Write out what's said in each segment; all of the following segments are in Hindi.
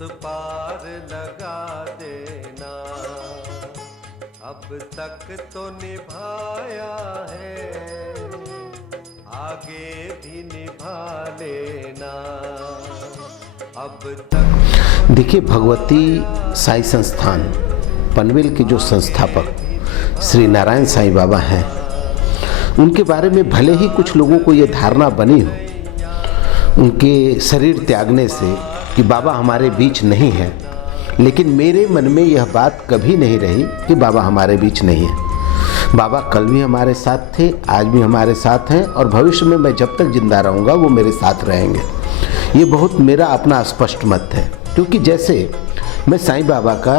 पार लगा देना। अब तक तो निभाया है, आगे भी निभा लेना। अब तक देखिए, भगवती साई संस्थान पनवेल के जो संस्थापक श्री नारायण साईं बाबा हैं, उनके बारे में भले ही कुछ लोगों को ये धारणा बनी हो उनके शरीर त्यागने से कि बाबा हमारे बीच नहीं है, लेकिन मेरे मन में यह बात कभी नहीं रही कि बाबा हमारे बीच नहीं है। बाबा कल भी हमारे साथ थे, आज भी हमारे साथ हैं और भविष्य में मैं जब तक जिंदा रहूँगा वो मेरे साथ रहेंगे। ये बहुत मेरा अपना स्पष्ट मत है, क्योंकि जैसे मैं साईं बाबा का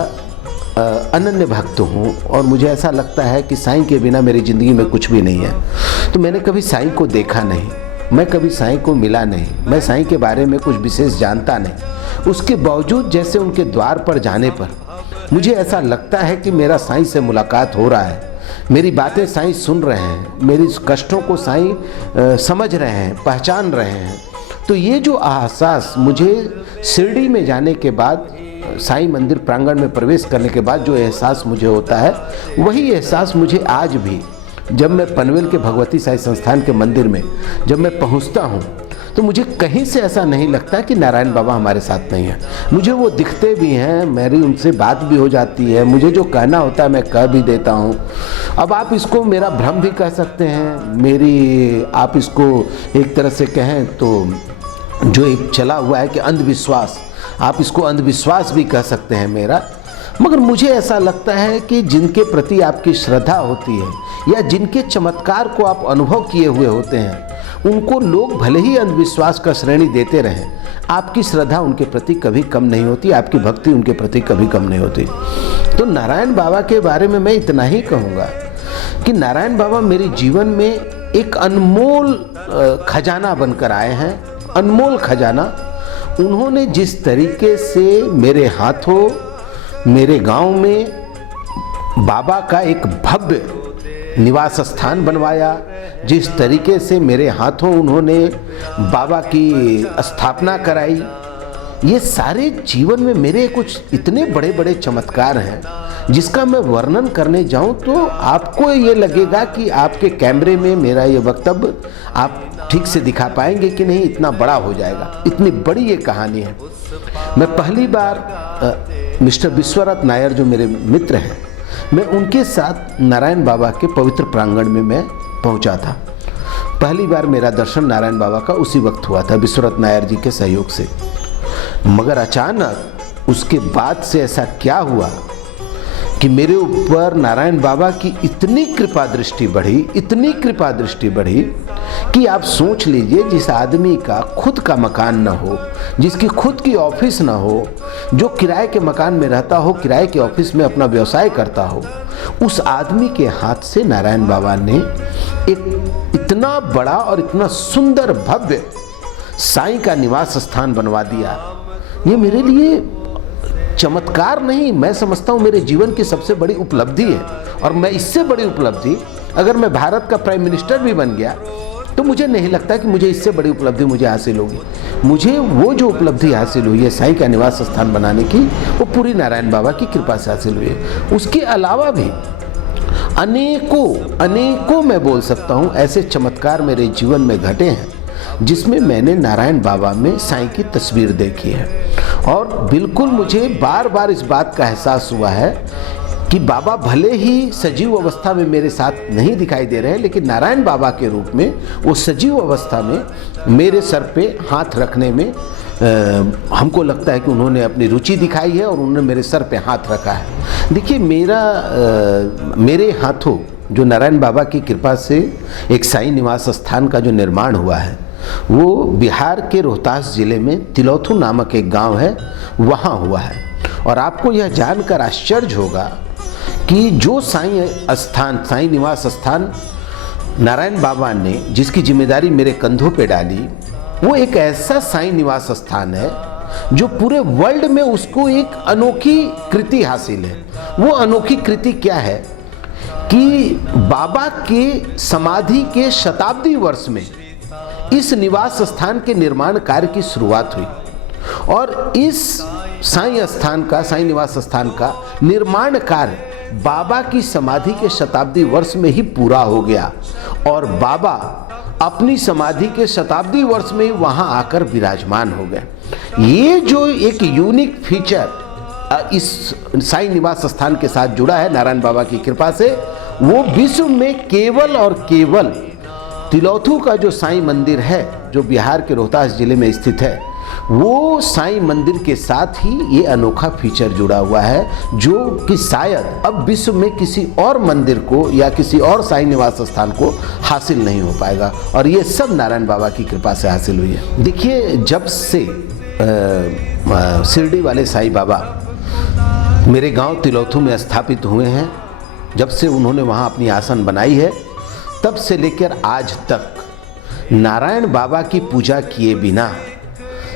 अनन्य भक्त हूँ और मुझे ऐसा लगता है कि साईं के बिना मेरी ज़िंदगी में कुछ भी नहीं है। तो मैंने कभी साईं को देखा नहीं, मैं कभी साईं को मिला नहीं, मैं साईं के बारे में कुछ विशेष जानता नहीं। उसके बावजूद जैसे उनके द्वार पर जाने पर मुझे ऐसा लगता है कि मेरा साईं से मुलाकात हो रहा है, मेरी बातें साईं सुन रहे हैं, मेरी कष्टों को साईं समझ रहे हैं, पहचान रहे हैं। तो ये जो एहसास मुझे शिरडी में जाने के बाद, साईं मंदिर प्रांगण में प्रवेश करने के बाद जो एहसास मुझे होता है, वही एहसास मुझे आज भी जब मैं पनवेल के भगवती साई संस्थान के मंदिर में जब मैं पहुंचता हूं, तो मुझे कहीं से ऐसा नहीं लगता कि नारायण बाबा हमारे साथ नहीं है। मुझे वो दिखते भी हैं, मेरी उनसे बात भी हो जाती है, मुझे जो कहना होता है मैं कह भी देता हूं। अब आप इसको मेरा भ्रम भी कह सकते हैं, आप इसको एक तरह से कहें तो जो एक चला हुआ है कि अंधविश्वास, आप इसको अंधविश्वास भी कह सकते हैं मेरा। मगर मुझे ऐसा लगता है कि जिनके प्रति आपकी श्रद्धा होती है या जिनके चमत्कार को आप अनुभव किए हुए होते हैं, उनको लोग भले ही अंधविश्वास का श्रेणी देते रहें, आपकी श्रद्धा उनके प्रति कभी कम नहीं होती, आपकी भक्ति उनके प्रति कभी कम नहीं होती। तो नारायण बाबा के बारे में मैं इतना ही कहूँगा कि नारायण बाबा मेरे जीवन में एक अनमोल खजाना बनकर आए हैं, अनमोल खजाना। उन्होंने जिस तरीके से मेरे हाथों मेरे गांव में बाबा का एक भव्य निवास स्थान बनवाया, जिस तरीके से मेरे हाथों उन्होंने बाबा की स्थापना कराई, ये सारे जीवन में मेरे कुछ इतने बड़े बड़े चमत्कार हैं जिसका मैं वर्णन करने जाऊं तो आपको ये लगेगा कि आपके कैमरे में मेरा ये वक्तव्य आप ठीक से दिखा पाएंगे कि नहीं, इतना बड़ा हो जाएगा, इतनी बड़ी ये कहानी है। मैं पहली बार मिस्टर विश्वनाथ नायर जो मेरे मित्र हैं, मैं उनके साथ नारायण बाबा के पवित्र प्रांगण में मैं पहुंचा था। पहली बार मेरा दर्शन नारायण बाबा का उसी वक्त हुआ था विश्वनाथ नायर जी के सहयोग से। मगर अचानक उसके बाद से ऐसा क्या हुआ कि मेरे ऊपर नारायण बाबा की इतनी कृपा दृष्टि बढ़ी, इतनी कृपा दृष्टि बढ़ी कि आप सोच लीजिए, जिस आदमी का खुद का मकान न हो, जिसकी खुद की ऑफिस न हो, जो किराए के मकान में रहता हो, किराए के ऑफिस में अपना व्यवसाय करता हो, उस आदमी के हाथ से नारायण बाबा ने एक इतना बड़ा और इतना सुंदर भव्य साईं का निवास स्थान बनवा दिया। ये मेरे लिए चमत्कार नहीं, मैं समझता हूँ मेरे जीवन की सबसे बड़ी उपलब्धि है। और मैं इससे बड़ी उपलब्धि, अगर मैं भारत का प्राइम मिनिस्टर भी बन गया तो मुझे नहीं लगता कि मुझे इससे बड़ी उपलब्धि मुझे हासिल होगी। मुझे वो जो उपलब्धि हासिल हुई है साईं का निवास स्थान बनाने की, वो पूरी नारायण बाबा की कृपा से हासिल हुई है। उसके अलावा भी अनेकों मैं बोल सकता हूँ ऐसे चमत्कार मेरे जीवन में घटे हैं जिसमें मैंने नारायण बाबा में साईं की तस्वीर देखी है। और बिल्कुल मुझे बार बार इस बात का एहसास हुआ है कि बाबा भले ही सजीव अवस्था में मेरे साथ नहीं दिखाई दे रहे हैं, लेकिन नारायण बाबा के रूप में वो सजीव अवस्था में मेरे सर पे हाथ रखने में हमको लगता है कि उन्होंने अपनी रुचि दिखाई है और उन्होंने मेरे सर पे हाथ रखा है। देखिए, मेरे हाथों जो नारायण बाबा की कृपा से एक साईं निवास स्थान का जो निर्माण हुआ है, वो बिहार के रोहतास जिले में तिलौथू नामक एक गांव है, वहाँ हुआ है। और आपको यह जानकर आश्चर्य होगा कि जो साईं निवास स्थान नारायण बाबा ने जिसकी जिम्मेदारी मेरे कंधों पे डाली, वो एक ऐसा साईं निवास स्थान है जो पूरे वर्ल्ड में उसको एक अनोखी कृति हासिल है। वो अनोखी कृति क्या है कि बाबा के समाधि के शताब्दी वर्ष में इस निवास स्थान के निर्माण कार्य की शुरुआत हुई और इस साईं स्थान का, साईं निवास स्थान का निर्माण कार्य बाबा की समाधि के शताब्दी वर्ष में ही पूरा हो गया और बाबा अपनी समाधि के शताब्दी वर्ष में ही वहां आकर विराजमान हो गए। ये जो एक यूनिक फीचर इस साईं निवास स्थान के साथ जुड़ा है नारायण बाबा की कृपा से, वो विश्व में केवल और केवल तिलौथू का जो साईं मंदिर है, जो बिहार के रोहतास जिले में स्थित है, वो साईं मंदिर के साथ ही ये अनोखा फीचर जुड़ा हुआ है, जो कि शायद अब विश्व में किसी और मंदिर को या किसी और साईं निवास स्थान को हासिल नहीं हो पाएगा। और ये सब नारायण बाबा की कृपा से हासिल हुई है। देखिए, जब से शिरडी वाले साईं बाबा मेरे गांव तिलौथू में स्थापित हुए हैं, जब से उन्होंने वहां अपनी आसन बनाई है, तब से लेकर आज तक नारायण बाबा की पूजा किए बिना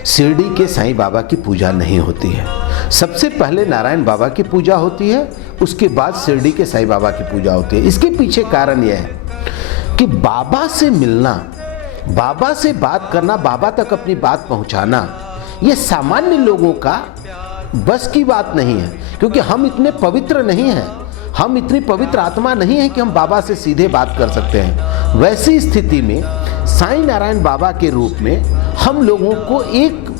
शिरडी के साईं बाबा की पूजा नहीं होती है। सबसे पहले नारायण बाबा की पूजा होती है, उसके बाद शिरडी के साईं बाबा की पूजा होती है। इसके पीछे कारण यह है कि बाबा से मिलना, बाबा से बात करना, बाबा तक अपनी बात पहुंचाना, ये सामान्य लोगों का बस की बात नहीं है, क्योंकि हम इतने पवित्र नहीं हैं, हम इतनी पवित्र आत्मा नहीं है कि हम बाबा से सीधे बात कर सकते हैं। वैसी स्थिति में साईं नारायण बाबा के रूप में हम लोगों को एक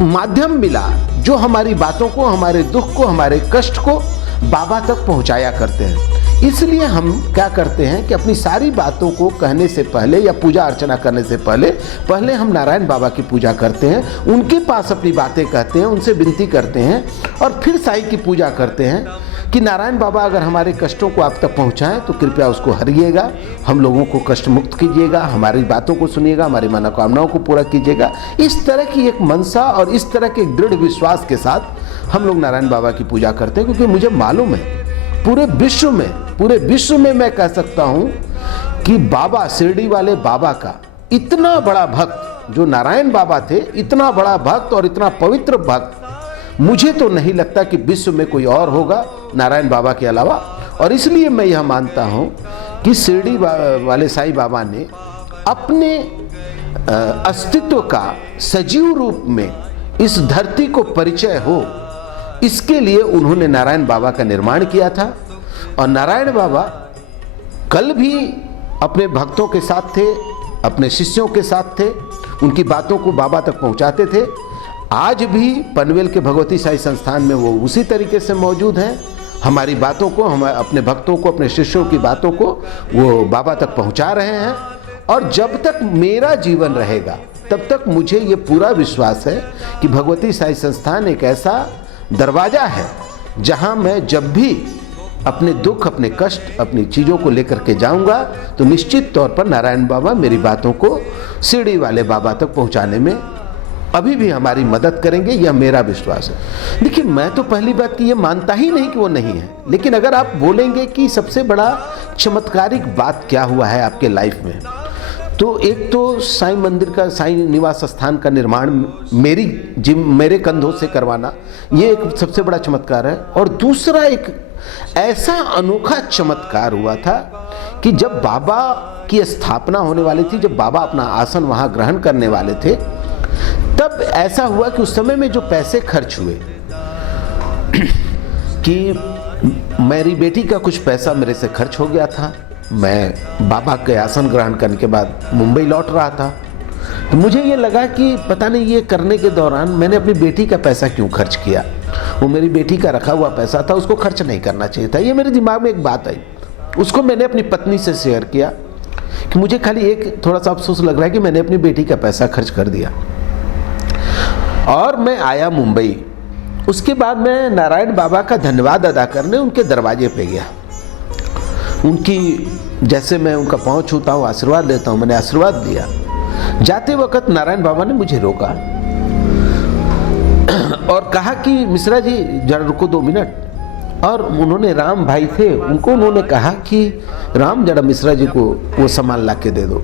माध्यम मिला, जो हमारी बातों को, हमारे दुख को, हमारे कष्ट को बाबा तक पहुंचाया करते हैं। इसलिए हम क्या करते हैं कि अपनी सारी बातों को कहने से पहले या पूजा अर्चना करने से पहले हम नारायण बाबा की पूजा करते हैं, उनके पास अपनी बातें कहते हैं, उनसे विनती करते हैं और फिर साईं की पूजा करते हैं कि नारायण बाबा अगर हमारे कष्टों को आप तक पहुंचाएं तो कृपया उसको हरिएगा, हम लोगों को कष्ट मुक्त कीजिएगा, हमारी बातों को सुनिएगा, हमारी मनोकामनाओं को पूरा कीजिएगा। इस तरह की एक मनसा और इस तरह के दृढ़ विश्वास के साथ हम लोग नारायण बाबा की पूजा करते हैं, क्योंकि मुझे मालूम है पूरे विश्व में मैं कह सकता हूं कि बाबा, शिरडी वाले बाबा का इतना बड़ा भक्त जो नारायण बाबा थे, इतना बड़ा भक्त और इतना पवित्र भक्त मुझे तो नहीं लगता कि विश्व में कोई और होगा नारायण बाबा के अलावा। और इसलिए मैं यह मानता हूं कि शिरडी वाले साईं बाबा ने अपने अस्तित्व का सजीव रूप में इस धरती को परिचय हो, इसके लिए उन्होंने नारायण बाबा का निर्माण किया था। और नारायण बाबा कल भी अपने भक्तों के साथ थे, अपने शिष्यों के साथ थे, उनकी बातों को बाबा तक पहुंचाते थे। आज भी पनवेल के भगवती साई संस्थान में वो उसी तरीके से मौजूद हैं। हमारी बातों को, हम अपने भक्तों को, अपने शिष्यों की बातों को वो बाबा तक पहुंचा रहे हैं। और जब तक मेरा जीवन रहेगा तब तक मुझे ये पूरा विश्वास है कि भगवती साई संस्थान एक ऐसा दरवाजा है जहां मैं जब भी अपने दुख, अपने कष्ट, अपनी चीज़ों को लेकर के जाऊंगा तो निश्चित तौर पर नारायण बाबा मेरी बातों को शिरडी वाले बाबा तक पहुंचाने में अभी भी हमारी मदद करेंगे, यह मेरा विश्वास है। देखिए, मैं तो पहली बात कि ये मानता ही नहीं कि वो नहीं है, लेकिन अगर आप बोलेंगे कि सबसे बड़ा चमत्कारिक बात क्या हुआ है आपके लाइफ में, तो एक तो साईं मंदिर का, साईं निवास स्थान का निर्माण मेरे कंधों से करवाना, ये एक सबसे बड़ा चमत्कार है। और दूसरा एक ऐसा अनोखा चमत्कार हुआ था कि जब बाबा की स्थापना होने वाली थी, जब बाबा अपना आसन वहाँ ग्रहण करने वाले थे, तब ऐसा हुआ कि उस समय में जो पैसे खर्च हुए कि मेरी बेटी का कुछ पैसा मेरे से खर्च हो गया था। मैं बाबा के आसन ग्रहण करने के बाद मुंबई लौट रहा था, तो मुझे ये लगा कि पता नहीं ये करने के दौरान मैंने अपनी बेटी का पैसा क्यों खर्च किया। वो मेरी बेटी का रखा हुआ पैसा था, उसको खर्च नहीं करना चाहिए था। ये मेरे दिमाग में एक बात आई, उसको मैंने अपनी पत्नी से शेयर किया कि मुझे खाली एक थोड़ा सा अफसोस लग रहा है कि मैंने अपनी बेटी का पैसा खर्च कर दिया। और मैं आया मुंबई। उसके बाद मैं नारायण बाबा का धन्यवाद अदा करने उनके दरवाजे पे गया। उनकी जैसे मैं उनका पाँव छूता हूँ, आशीर्वाद लेता हूँ, मैंने आशीर्वाद दिया। जाते वक्त नारायण बाबा ने मुझे रोका और कहा कि मिश्रा जी जरा रुको 2 मिनट। और उन्होंने, राम भाई थे, उन्होंने कहा कि राम जरा मिश्रा जी को वो सामान ला के दे दो।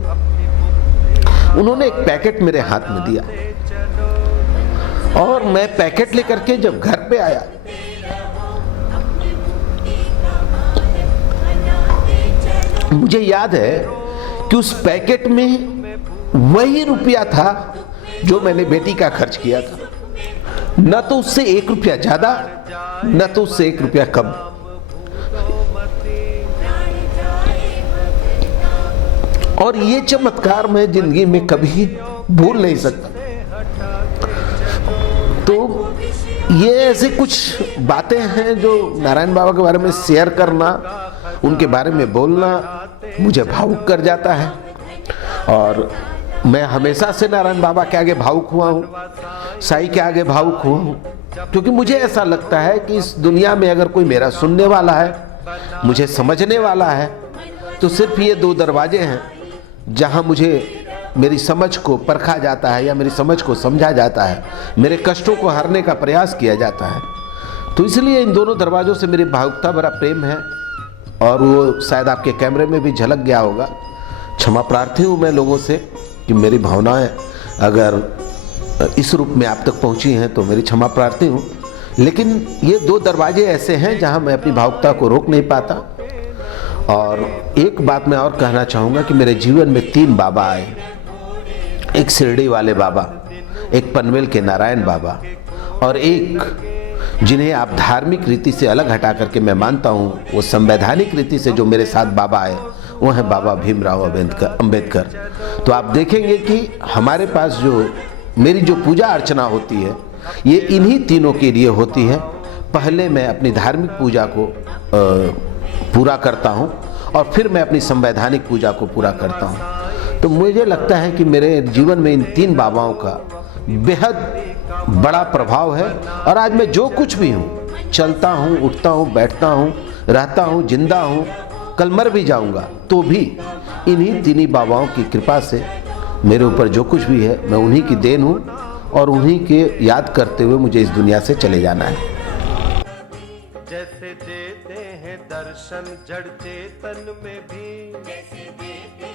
उन्होंने एक पैकेट मेरे हाथ में दिया और मैं पैकेट लेकर के जब घर पे आया, मुझे याद है कि उस पैकेट में वही रुपया था जो मैंने बेटी का खर्च किया था। न तो उससे 1 रुपया ज्यादा, न तो उससे 1 रुपया कम। और ये चमत्कार मैं जिंदगी में कभी भूल नहीं सकता। तो ये ऐसे कुछ बातें हैं जो नारायण बाबा के बारे में शेयर करना, उनके बारे में बोलना मुझे भावुक कर जाता है। और मैं हमेशा से नारायण बाबा के आगे भावुक हुआ हूँ, साईं के आगे भावुक हुआ हूँ, क्योंकि मुझे ऐसा लगता है कि इस दुनिया में अगर कोई मेरा सुनने वाला है, मुझे समझने वाला है, तो सिर्फ ये 2 दरवाजे हैं जहाँ मुझे मेरी समझ को परखा जाता है या मेरी समझ को समझा जाता है, मेरे कष्टों को हरने का प्रयास किया जाता है। तो इसलिए इन दोनों दरवाज़ों से मेरी भावुकता भरा प्रेम है, और वो शायद आपके कैमरे में भी झलक गया होगा। क्षमा प्रार्थी हूँ मैं लोगों से कि मेरी भावनाएं अगर इस रूप में आप तक पहुँची हैं तो मेरी क्षमा प्रार्थी हूँ। लेकिन ये 2 दरवाजे ऐसे हैं जहाँ मैं अपनी भावुकता को रोक नहीं पाता। और एक बात मैं और कहना चाहूँगा कि मेरे जीवन में 3 बाबा आए, एक शिरडी वाले बाबा, एक पनवेल के नारायण बाबा, और एक जिन्हें आप धार्मिक रीति से अलग हटा करके मैं मानता हूँ, वो संवैधानिक रीति से जो मेरे साथ बाबा आए वो हैं बाबा भीमराव अंबेडकर। तो आप देखेंगे कि हमारे पास जो मेरी जो पूजा अर्चना होती है ये इन्हीं तीनों के लिए होती है। पहले मैं अपनी धार्मिक पूजा को पूरा करता हूँ और फिर मैं अपनी संवैधानिक पूजा को पूरा करता हूँ। तो मुझे लगता है कि मेरे जीवन में इन 3 बाबाओं का बेहद बड़ा प्रभाव है। और आज मैं जो कुछ भी हूँ, चलता हूँ, उठता हूँ, बैठता हूँ, रहता हूँ, जिंदा हूँ, कल मर भी जाऊँगा, तो भी इन्हीं 3 बाबाओं की कृपा से मेरे ऊपर जो कुछ भी है मैं उन्हीं की देन हूँ, और उन्हीं के याद करते हुए मुझे इस दुनिया से चले जाना है। जैसे देते हैं दर्शन जड़ चेतन में भी, जैसे देते